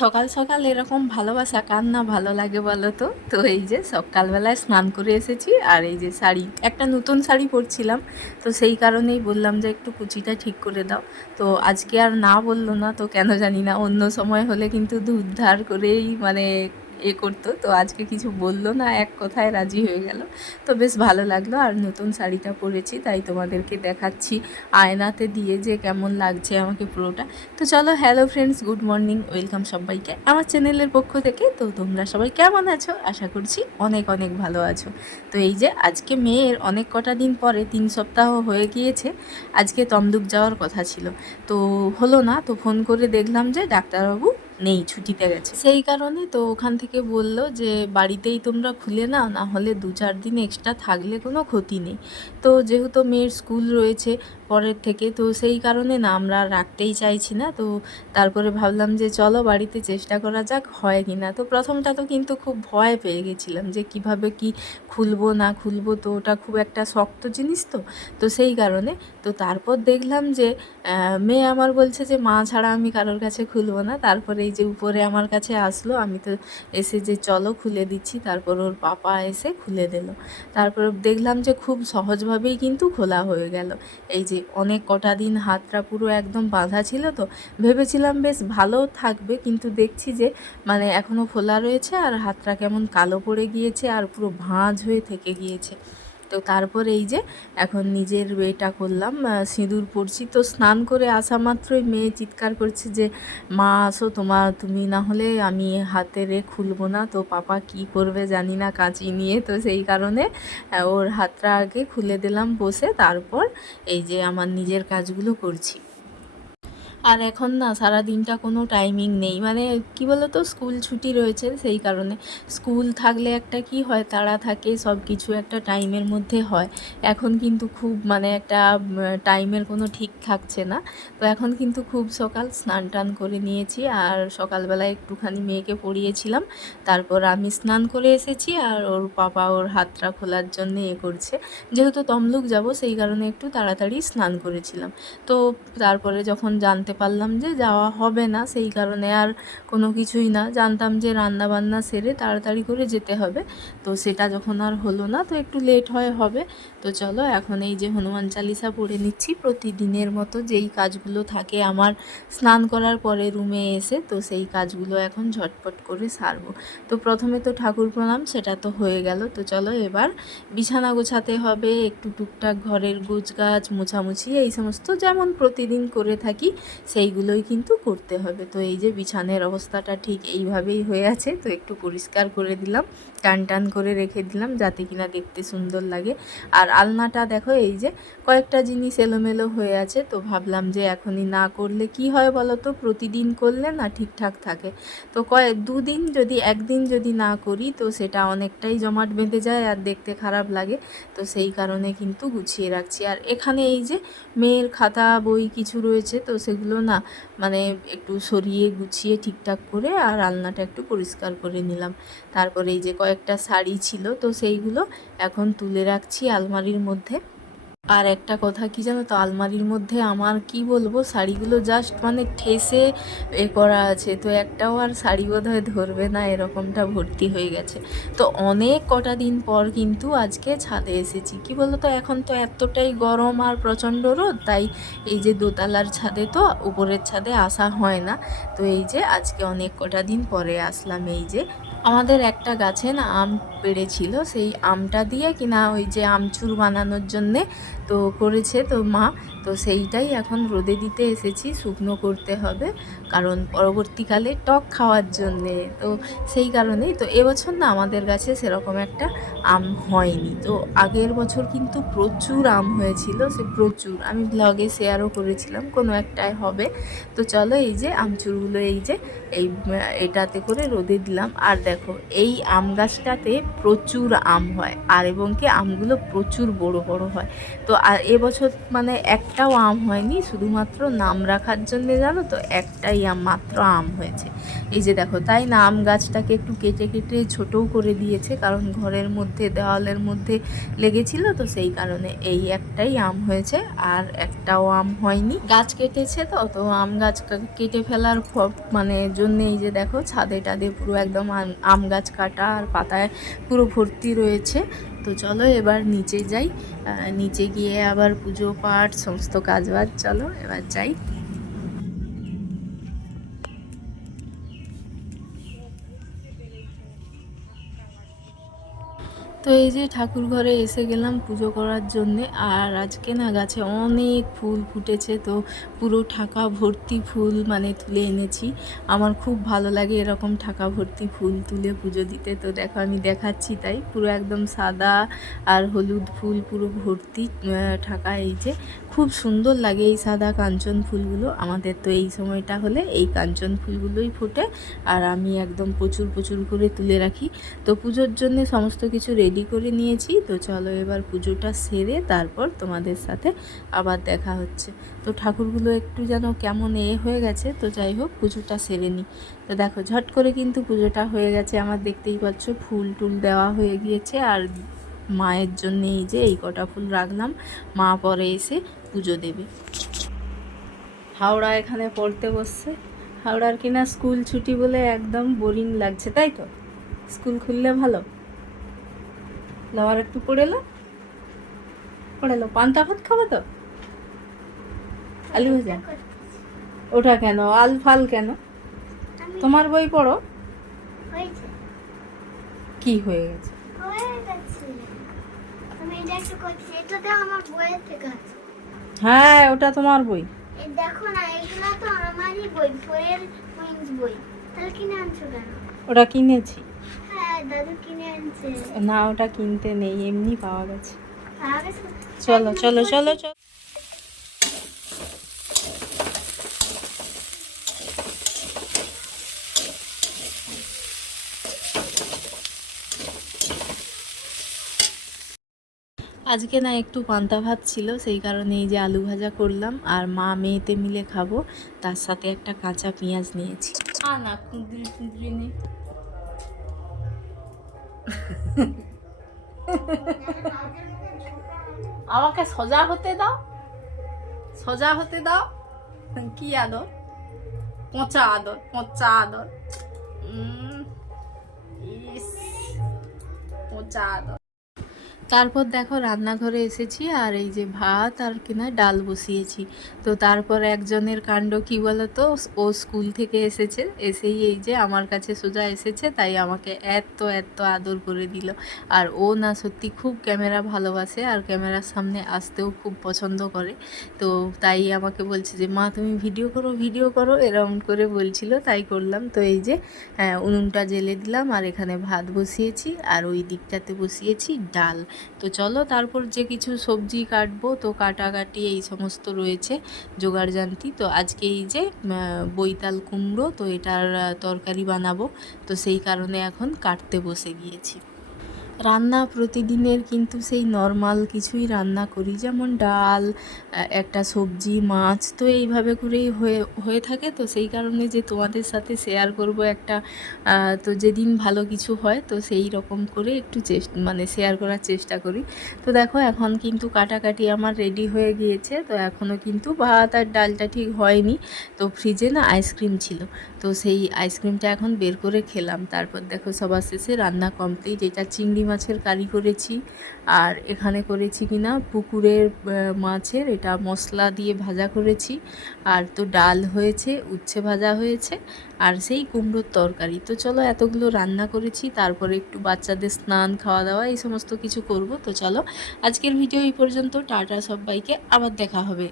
সকাল সকাল এরকম ভালোবাসা কার না ভালো লাগে বলো তো? তো এই যে সকালবেলায় স্নান করে এসেছি আর এই যে শাড়ি, একটা নতুন শাড়ি পরছিলাম, তো সেই কারণেই বললাম যে একটু কুচিটা ঠিক করে দাও। তো আজকে আর না বলল না, তো কেন জানি না, অন্য সময় হলে কিন্তু দুধ ধার করেই মানে এ করতো। তো আজকে কিছু বলল না, এক কথায় রাজি হয়ে গেল। তো বেশ ভালো লাগল, আর নতুন শাড়িটা পরেছি, তাই তোমাদেরকে দেখাচ্ছি। আয়নাতে দিয়ে যে কেমন লাগছে আমাকে পুরোটা। তো চলো hello friends good morning welcome সবাইকে আমার চ্যানেলের পক্ষ থেকে। তো তোমরা সবাই কেমন আছো? আশা করছি অনেক অনেক ভালো আছো। তো এই যে আজকে মেয়ের অনেক কটা দিন পরে তিন সপ্তাহ হয়ে গিয়েছে, আজকে তমলুক যাওয়ার কথা ছিল। তো হলো না, তো ফোন করে দেখলাম যে ডাক্তারবাবু নেই, ছুটিতে গেছে। সেই কারণে তো ওখান থেকে বলল যে, বাড়িতেই তোমরা খুলে নাও, না হলে দু চার দিন এক্সট্রা থাকলে কোনো ক্ষতি নেই। তো যেহেতু মেয়ের স্কুল রয়েছে পরের থেকে, তো সেই কারণে না, আমরা রাখতেই চাইছি না। তো তারপরে ভাবলাম যে, চলো বাড়িতে চেষ্টা করা যাক, হয় কি না? তো প্রথমটা তো কিন্তু খুব ভয় পেয়ে গেছিলাম যে, কীভাবে কি খুলবো, না খুলবো? তো ওটা খুব একটা শক্ত জিনিস তো তো সেই কারণে। তো তারপর দেখলাম যে মেয়ে আমার বলছে যে, মা ছাড়া আমি কারোর কাছে খুলবো না। তারপরে এই যে উপরে আমার কাছে আসলো, আমি তো এসে যে চলো খুলে দিচ্ছি, তারপর ওর পাপা এসে খুলে দিল। তারপর দেখলাম যে খুব সহজভাবেই কিন্তু খোলা হয়ে গেল। এই যে অনেক কটা দিন হাতটা পুরো একদম বাঁধা ছিল তো, ভেবেছিলাম বেশ ভালো থাকবে, কিন্তু দেখছি যে মানে এখনও খোলা রয়েছে আর হাতটা কেমন কালো পড়ে গিয়েছে আর পুরো ভাঁজ হয়ে থেকে গিয়েছে। তো তারপর এই যে এখন নিজের ওয়েটা করলাম সিঁদুর পড়ছি তো স্নান করে আসা মাত্রই মেয়ে চিৎকার করছে যে, মা, আসো তোমার তুমি না হলে আমি হাতে রে খুলবো না। তো পাপা কি করবে জানি না, কাঁচি নিয়ে। তো সেই কারণে ওর হাতটা আগে খুলে দিলাম বসে। তারপর এই যে আমার নিজের কাজগুলো করছি। আর এখন না সারা দিনটা কোনো টাইমিং নেই। মানে কি বলতো স্কুল ছুটি রয়েছে সেই কারণে। স্কুল থাকলে একটা কি হয়, তাড়া থাকে সব কিছু একটা টাইমের মধ্যে হয়। এখন কিন্তু খুব মানে একটা টাইমের কোনো ঠিক থাকছে না। তো এখন কিন্তু খুব সকাল স্নান টান করে নিয়েছি আর সকালবেলা একটুখানি মেয়েকে পড়িয়েছিলাম। তারপর আমি স্নান করে এসেছি আর ওর পাপা ওর হাতটা খোলার জন্য এ করছে। যেহেতু তমলুক যাব, সেই কারণে একটু তাড়াতাড়ি স্নান করেছিলাম। তো তারপরে যখন জানতে পারলাম যে যাওয়া হবে না, সেই কারণে আর কোনো কিছুই না। জানতাম যে রান্না বান্না সেরে তাড়াতাড়ি করে যেতে হবে। তো সেটা যখন আর হলো না, তো একটু লেট হয় হবে। তো চলো, এখন এই যে হনুমান চালিসা পড়ে নিচ্ছি। প্রতিদিনের মতো যেই কাজগুলো থাকে আমার, স্নান করার পরে রুমে এসে তো সেই কাজগুলো এখন ঝটপট করে সারবো। তো প্রথমে তো ঠাকুর প্রণাম, সেটা তো হয়ে গেল। তো চলো, এবার বিছানা গোছাতে হবে। একটু টুকটাক ঘরের গোছ গাছ মোছামুছি, এই সমস্ত যেমন প্রতিদিন করে থাকি সেইগুলোই কিন্তু করতে হবে। তো এই যে বিছানের অবস্থাটা ঠিক এইভাবেই হয়ে আছে, তো একটু পরিষ্কার করে দিলাম, টান টান করে রেখে দিলাম যাতে কিনা দেখতে সুন্দর লাগে। আর আলনাটা দেখো এই যে কয়েকটা জিনিস এলোমেলো হয়ে আছে, তো ভাবলাম যে এখনই না করলে কি হয় বলো তো? প্রতিদিন করলে না ঠিকঠাক থাকে। তো কয়েক, দুদিন যদি, একদিন যদি না করি, তো সেটা অনেকটাই জমাট বেঁধে যায় আর দেখতে খারাপ লাগে। তো সেই কারণে কিন্তু গুছিয়ে রাখছি। আর এখানে এই যে মেয়ের খাতা, বই কিছু রয়েছে, তো সেগুলো না মানে একটু সরিয়ে গুছিয়ে ঠিকঠাক করে আর আলনাটা একটু পরিষ্কার করে নিলাম। তারপরে এই যে কয়েকটা শাড়ি ছিল, তো সেইগুলো এখন তুলে রাখছি আলমারির মধ্যে। আর একটা কথা কি জানো তো? আলমারির মধ্যে আমার কি বলব? শাড়িগুলো জাস্ট মানে ঠেসে এ করা আছে। তো একটাও আর শাড়ি বোধহয় ধরবে না, এরকমটা ভর্তি হয়ে গেছে। তো অনেক কটা দিন পর কিন্তু আজকে ছাদে এসেছি। কি বলতো? তো এখন তো এতটাই গরম আর প্রচণ্ড রোদ, তাই এই যে দোতলার ছাদে তো উপরের ছাদে আসা হয় না। তো এই যে আজকে অনেক কটা দিন পরে আসলাম এই যে। আমাদের একটা গাছে না আম পেড়েছিল, সেই আমটা দিয়ে কিনা ওই যে আমচুর বানানোর জন্যে তো করেছে তো মা তো সেইটাই এখন রোদে দিতে এসেছি, শুকনো করতে হবে। কারণ পরবর্তীকালে টক খাওয়ার জন্যে, তো সেই কারণেই। তো এবছর না আমাদের গাছে সেরকম একটা আম হয়নি। তো আগের বছর কিন্তু প্রচুর আম হয়েছিল, সে প্রচুর। আমি ব্লগে শেয়ারও করেছিলাম, কোনো একটাই হবে। তো চলো এই যে আমচুরগুলো, এই যে, এই এটাতে করে রোদে দিলাম। আর দেখো, এই আম গাছটাতে প্রচুর আম হয়। আর এবং কি আমগুলো প্রচুর বড় বড় হয়। তো আর এবছর মানে একটা একটাও আম হয়নি, শুধুমাত্র নাম রাখার জন্য জানো তো একটাই আম, মাত্র আম হয়েছে। এই যে দেখো, তাই না আম গাছটাকে একটু কেটে কেটে ছোটও করে দিয়েছে, কারণ ঘরের মধ্যে, দেওয়ালের মধ্যে লেগেছিল তো সেই কারণে এই একটাই আম হয়েছে, আর একটাও আম হয়নি। গাছ কেটেছে তো তো আম গাছ কেটে ফেলার মানে জন্য এই যে দেখো, ছাদে টাদে পুরো একদম আম- আম গাছ কাটা আর পাতায় পুরো ভর্তি রয়েছে। তো চলো এবার নিচে যাই। নিচে গিয়ে আবার পুজো পাঠ, সমস্ত কাজ বাজ, চলো এবার যাই। তো এই যে ঠাকুর ঘরে এসে গেলাম পুজো করার জন্যে, আর আজকে না গাছে অনেক ফুল ফুটেছে, তো পুরো ঠাকা ভর্তি ফুল মানে তুলে এনেছি। আমার খুব ভালো লাগে এরকম ঠাকা ভর্তি ফুল তুলে পুজো দিতে, তো দেখো আমি দেখাচ্ছি তাই। পুরো একদম সাদা আর হলুদ ফুল পুরো ভর্তি ঠাকা এই যে। খুব সুন্দর লাগে এই সাদা কাঞ্চন ফুলগুলো। আমাদের তো এই সময়টা হলে এই কাঞ্চন ফুলগুলোই ফোটে, আর আমি একদম প্রচুর প্রচুর করে তুলে রাখি। তো পুজোর জন্য সমস্ত কিছু রেডি করে নিয়েছি। তো চলো এবার পুজোটা সেরে তারপর তোমাদের সাথে আবার দেখা হচ্ছে। তো ঠাকুরগুলো একটু যেন কেমন এ হয়ে গেছে। তো যাই হোক, পুজোটা সেরে নিই তো দেখো, ঝট করে কিন্তু পুজোটা হয়ে গেছে। আমার দেখতেই পাচ্ছ, ফুল টুল দেওয়া হয়ে গিয়েছে। আর মায়ের জন্য এই যে এই কটা ফুল রাখলাম, মা পরে এসে পুজো দেবে। হাওড়া এখানে পড়তে বসছে। হাওড়ার কিনা স্কুল ছুটি বলে একদম বোরিং লাগছে, তাই তো? স্কুল খুললে ভালো? আবার একটু পড়ে এলো পড়ে এলো পান্তা ভাত খাব তো? আলু ভাজা। ওটা কেন? আল ফাল কেন? তোমার বই পড়ো। কি হয়ে গেছে? হয়ে হ্যাঁ ওটা তোমার বই। দেখো না এগুলো তো আমারই বই ফোরের কুইন্স বই। তাহলে কিনে আনছো কেন? ওটা কিনেছি হ্যাঁ দাদু কিনে আনছে না ওটা কিনতে নেই এমনি পাওয়া গেছে। চলো চলো চলো চলো। আজকে না একটু পান্তা ভাত ছিল সেই কারণে এই যে আলু ভাজা করলাম আর মা মেয়েতে মিলে খাব। তার সাথে একটা কাঁচা পেঁয়াজ নিয়েছি। আ না কুঁদরি কুঁদরি নেই। আমাকে সোজা হতে দাও। সোজা হতে দাও। কি আদর? পচা আদর পচা আদর। ইস, পচা আদর। তারপর দেখো রান্নাঘরে এসেছি আর এই যে ভাত আর কিনা ডাল বসিয়েছি। তো তারপর একজনের কাণ্ড কি বলতো? ও স্কুল থেকে এসেছে এসেই এই যে আমার কাছে সোজা এসেছে তাই আমাকে এত এত আদর করে দিল। আর ও না সত্যি খুব ক্যামেরা ভালোবাসে আর ক্যামেরার সামনে আসতেও খুব পছন্দ করে। তো তাই আমাকে বলছে যে মা তুমি ভিডিও করো ভিডিও করো। এরকম করে বলছিল তাই করলাম। তো এই যে হ্যাঁ, উনুনটা জেলে দিলাম আর এখানে ভাত বসিয়েছি আর ওই দিকটাতে বসিয়েছি ডাল। তো চলো তারপর যে কিছু সবজি কাটবো, তো কাটাকাটি এই সমস্ত রয়েছে জোগাড় জানতি তো আজকে এই যে বৈতাল কুমড়ো, তো এটার তরকারি বানাবো। তো সেই কারণে এখন কাটতে বসে গিয়েছি। রান্না প্রতিদিনের কিন্তু সেই নর্মাল কিছুই রান্না করি। যেমন ডাল, একটা সবজি, মাছ, তো এইভাবে করেই হয়ে হয়ে থাকে। তো সেই কারণে যে তোমাদের সাথে শেয়ার করব একটা তো যেদিন ভালো কিছু হয়, তো সেই রকম করে একটু চেষ্টা মানে শেয়ার করার চেষ্টা করি। তো দেখো, এখন কিন্তু কাটাকাটি আমার রেডি হয়ে গিয়েছে। তো এখনও কিন্তু ভাত আর ডালটা ঠিক হয়নি। তো ফ্রিজে না আইসক্রিম ছিল। তো সেই আইসক্রিমটা এখন বের করে খেলাম। তারপর দেখো সবার শেষে রান্না কমপ্লিট এটা চিংড়ি মাছের কারি করেছি আর এখানে করেছি কিনা? পুকুরের মাছের এটা মশলা দিয়ে ভাজা করেছি। আর তো ডাল হয়েছে, উচ্ছে ভাজা হয়েছে আর সেই কুমড়োর তরকারি। তো চলো এতগুলো রান্না করেছি, তারপরে একটু বাচ্চাদের স্নান খাওয়া দাওয়া এই সমস্ত কিছু করব। তো চলো আজকের ভিডিও এই পর্যন্ত। টাটা সবাইকে, আবার দেখা হবে।